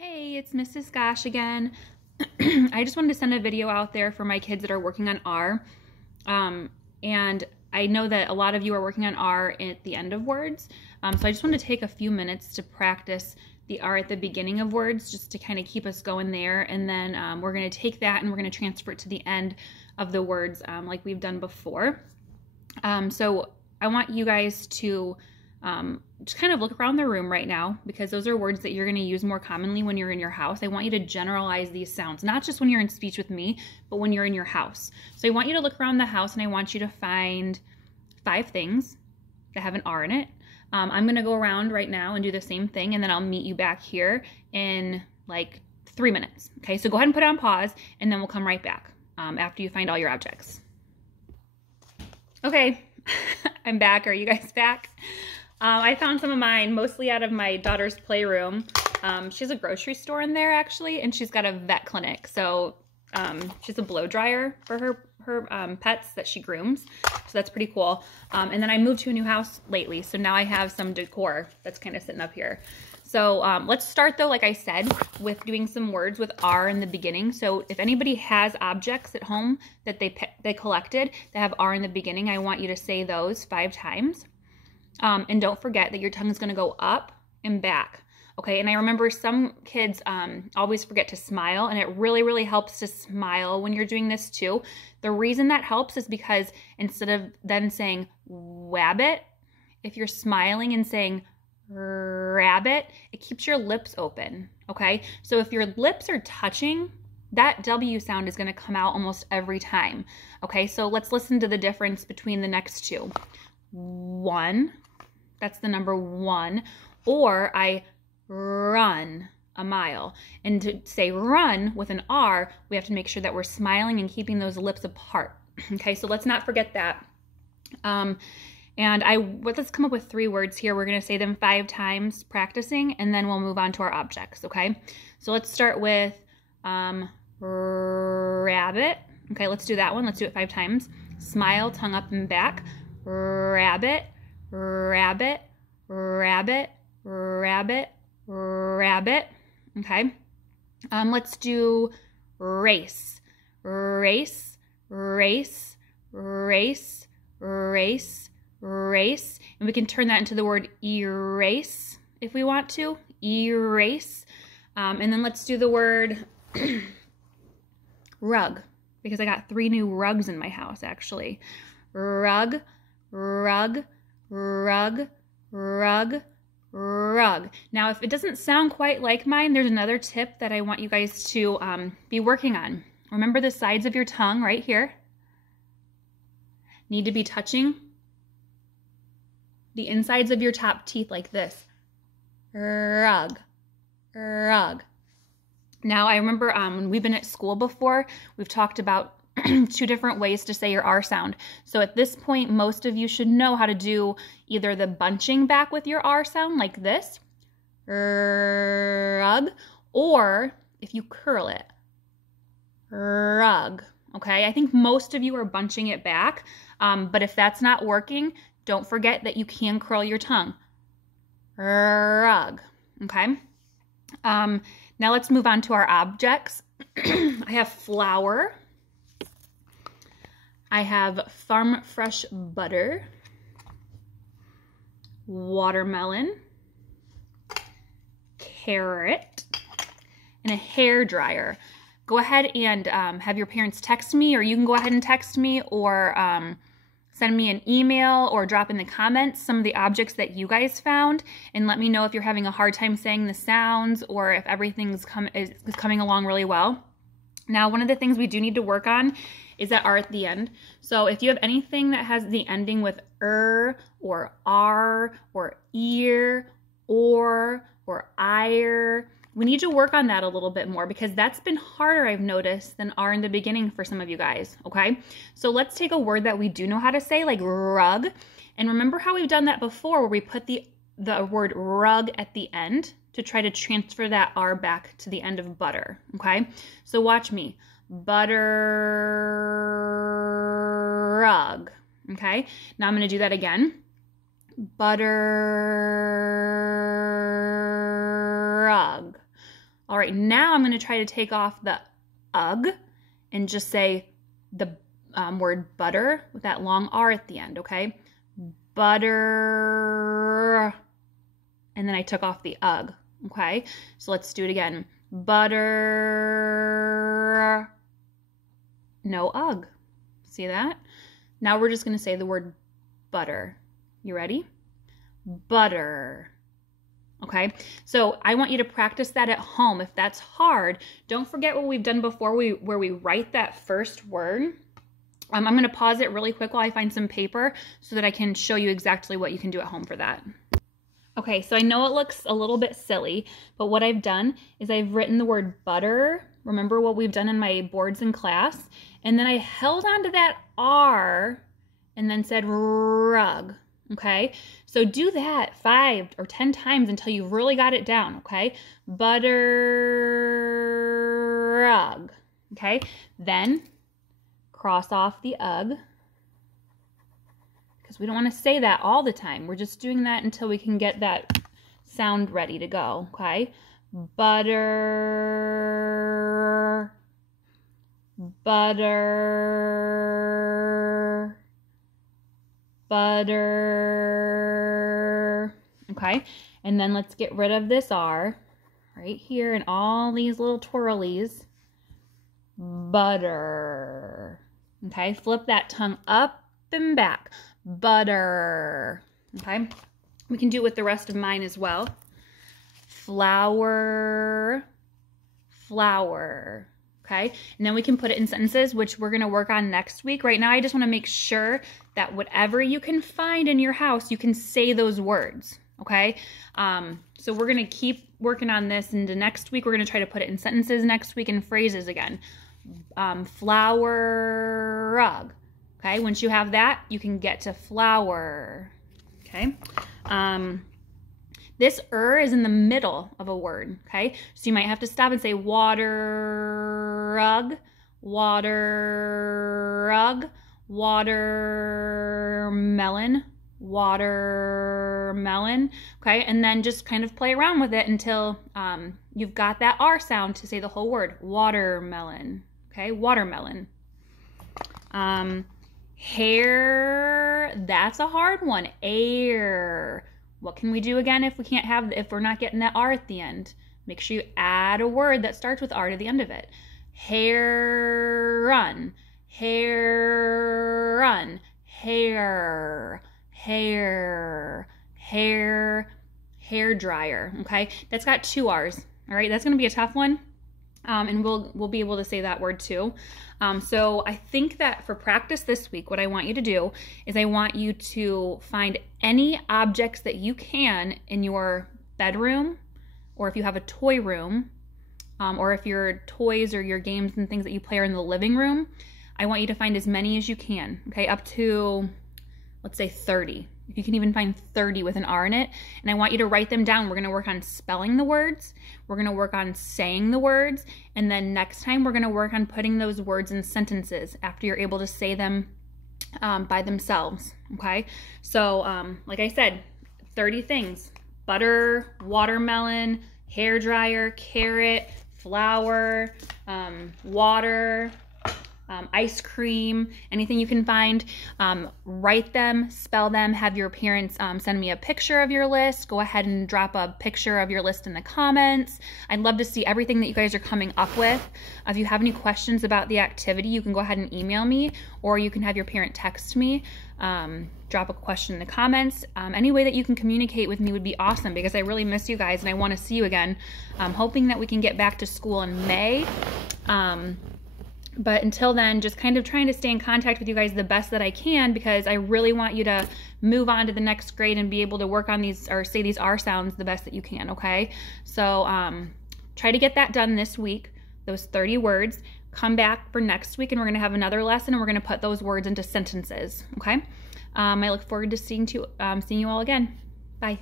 Hey, it's Mrs. Gosh again. I just wanted to send a video out there for my kids that are working on R. And I know that a lot of you are working on R at the end of words. So I just wanted to take a few minutes to practice the R at the beginning of words just to kind of keep us going there. And then we're going to take that and we're going to transfer it to the end of the words like we've done before. So I want you guys to just kind of look around the room right now, because those are words that you're going to use more commonly when you're in your house. I want you to generalize these sounds, not just when you're in speech with me, but when you're in your house. So I want you to look around the house and I want you to find 5 things that have an R in it. I'm going to go around right now and do the same thing, and then I'll meet you back here in like 3 minutes. Okay, so go ahead and put it on pause, and then we'll come right back after you find all your objects. Okay, I'm back. Are you guys back? I found some of mine, mostly out of my daughter's playroom. She has a grocery store in there, actually, and she's got a vet clinic. So she has a blow dryer for her pets that she grooms. So that's pretty cool. And then I moved to a new house lately, so now I have some decor that's kind of sitting up here. So let's start, though, like I said, with doing some words with R in the beginning. So if anybody has objects at home that they collected that have R in the beginning, I want you to say those 5 times. And don't forget that your tongue is going to go up and back. Okay, and I remember some kids always forget to smile, and it really, really helps to smile when you're doing this too. The reason that helps is because instead of then saying wabbit, if you're smiling and saying rabbit, it keeps your lips open. Okay, so if your lips are touching, that W sound is going to come out almost every time. Okay, so let's listen to the difference between the next two. 1, that's the number 1, or I run a mile. And to say run with an R, we have to make sure that we're smiling and keeping those lips apart. Okay, so let's not forget that. Let's come up with 3 words here. We're going to say them 5 times practicing, and then we'll move on to our objects. Okay, so let's start with rabbit. Okay, let's do that one. Let's do it 5 times. Smile, tongue up and back. Rabbit, rabbit, rabbit, rabbit, rabbit. Okay. Let's do race, race, race, race, race, race. And we can turn that into the word erase if we want to. Erase. And then let's do the word rug, because I got 3 new rugs in my house, actually. Rug, rug, rug, rug, rug. Now, if it doesn't sound quite like mine, there's another tip that I want you guys to be working on. Remember the sides of your tongue right here need to be touching the insides of your top teeth like this. Rug, rug. Now, I remember when we've been at school before, we've talked about 2 different ways to say your R sound. So at this point, most of you should know how to do either the bunching back with your R sound like this, rug, or if you curl it, rug. Okay, I think most of you are bunching it back, but if that's not working, don't forget that you can curl your tongue. Rug. Okay. Now let's move on to our objects. I have flour. I have farm fresh butter, watermelon, carrot, and a hair dryer. Go ahead and have your parents text me, or you can go ahead and text me, or send me an email, or drop in the comments some of the objects that you guys found, and let me know if you're having a hard time saying the sounds or if everything's is coming along really well. Now, one of the things we do need to work on is that R at the end. So if you have anything that has the ending with or R or ear or ire, we need to work on that a little bit more, because that's been harder, I've noticed, than R in the beginning for some of you guys, okay? So let's take a word that we do know how to say, like rug. And remember how we've done that before, where we put the word rug at the end to try to transfer that R back to the end of butter, okay? So watch me. Butter rug, okay? Now I'm going to do that again. Butter rug. All right, now I'm going to try to take off the ugh and just say the word butter with that long R at the end, okay? Butter. And then I took off the ugh, okay? So let's do it again. Butter. No ugh. See that? Now we're just going to say the word butter. You ready? Butter. Okay, so I want you to practice that at home. If that's hard, don't forget what we've done before where we write that first word. I'm going to pause it really quick while I find some paper so that I can show you exactly what you can do at home for that. Okay, so I know it looks a little bit silly, but what I've done is I've written the word butter. Remember what we've done in my boards in class? And then I held onto that R and then said rug. Okay, so do that 5 or 10 times until you really got it down, okay? Butter rug, okay? Then cross off the ugh, because we don't want to say that all the time. We're just doing that until we can get that sound ready to go, okay? Butter, butter, butter, okay? And then let's get rid of this R right here and all these little twirlies. Butter, okay? Flip that tongue up and back. Butter, okay? We can do it with the rest of mine as well. Flower, flower. Okay, and then we can put it in sentences, which we're going to work on next week. Right now, I just want to make sure that whatever you can find in your house, you can say those words, okay? So we're going to keep working on this into next week. We're going to try to put it in sentences next week and phrases again. Flower rug, okay? Once you have that, you can get to flower, okay? This is in the middle of a word, okay? So you might have to stop and say water rug, watermelon, watermelon, okay? And then just kind of play around with it until you've got that R sound to say the whole word, watermelon, okay? Watermelon. Hair, that's a hard one. Air. What can we do again if we're not getting that R at the end? Make sure you add a word that starts with R to the end of it. Hair run, hair run, hair, hair, hair, hair dryer. Okay, that's got 2 R's. All right, that's gonna be a tough one. And we'll be able to say that word too. So I think that for practice this week, what I want you to do is I want you to find any objects that you can in your bedroom, or if you have a toy room, or if your toys or your games and things that you play are in the living room. I want you to find as many as you can, okay, up to, let's say 30. If you can even find 30 with an R in it. And I want you to write them down. We're going to work on spelling the words. We're going to work on saying the words. And then next time we're going to work on putting those words in sentences after you're able to say them by themselves. Okay. So like I said, 30 things: butter, watermelon, hair dryer, carrot, flour, water, ice cream, anything you can find. Write them, spell them, have your parents send me a picture of your list. Go ahead and drop a picture of your list in the comments. I'd love to see everything that you guys are coming up with. If you have any questions about the activity, you can go ahead and email me, or you can have your parent text me. Drop a question in the comments. Any way that you can communicate with me would be awesome, because I really miss you guys and I want to see you again. I'm hoping that we can get back to school in May. But until then, just kind of trying to stay in contact with you guys the best that I can, because I really want you to move on to the next grade and be able to work on these, or say these R sounds the best that you can, okay? So try to get that done this week, those 30 words. Come back for next week and we're gonna have another lesson and we're gonna put those words into sentences, okay? I look forward to seeing you all again. Bye.